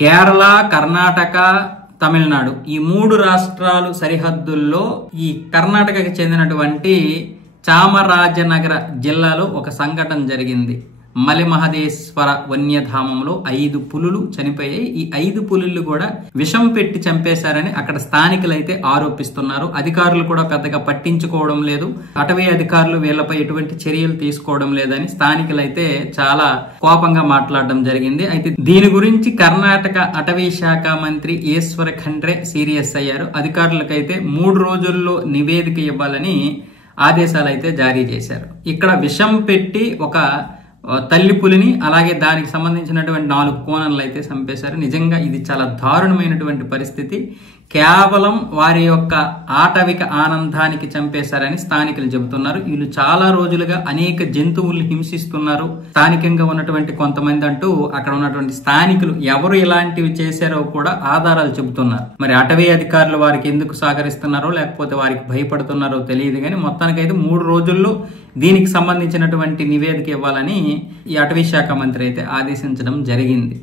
కేరళ, కర్ణాటక, తమిళనాడు ఈ 3 రాష్ట్రాలు సరిహద్దుల్లో ఈ కర్ణాటకకి చెందినటువంటి చామరాజనగర జిల్లాలో ఒక సంఘటన జరిగింది. మలిమహదేశ్వర వన్యధామంలో 5 పులులు చనిపోయాయి. ఈ 5 పులులు కూడా విషం పెట్టి చంపేశారని అక్కడ స్థానికులైతే ఆరోపిస్తున్నారు. అధికారులు కూడా పెద్దగా పట్టించుకోవడం లేదు. అటవీ అధికారులు వీళ్లపై ఎటువంటి చర్యలు తీసుకోవడం లేదని స్థానికులైతే చాలా కోపంగా మాట్లాడడం జరిగింది. అయితే దీని గురించి కర్ణాటక అటవీ శాఖ మంత్రి ఈశ్వర్ ఖండ్రే సీరియస్ అయ్యారు. అధికారులకైతే 3 రోజుల్లో నివేదిక ఇవ్వాలని ఆదేశాలు అయితే జారీ చేశారు. ఇక్కడ విషం పెట్టి ఒక తల్లి పులిని అలాగే దానికి సంబంధించినటువంటి 4 కోనలు అయితే చంపేశారు. నిజంగా ఇది చాలా దారుణమైనటువంటి పరిస్థితి. కేవలం వారి యొక్క ఆటవిక ఆనందానికి చంపేశారని స్థానికులు చెబుతున్నారు. వీళ్ళు చాలా రోజులుగా అనేక జంతువుల్ని హింసిస్తున్నారు. స్థానికంగా ఉన్నటువంటి కొంతమంది అంటూ అక్కడ ఉన్నటువంటి స్థానికులు ఎవరు ఇలాంటివి చేశారో కూడా ఆధారాలు చెబుతున్నారు. మరి అటవీ అధికారులు వారికి ఎందుకు సహకరిస్తున్నారో లేకపోతే వారికి భయపడుతున్నారో తెలియదు కానీ మొత్తానికైతే 3 రోజుల్లో దీనికి సంబంధించినటువంటి నివేదిక ఇవ్వాలని ఈ అటవీ శాఖ మంత్రి అయితే ఆదేశించడం జరిగింది.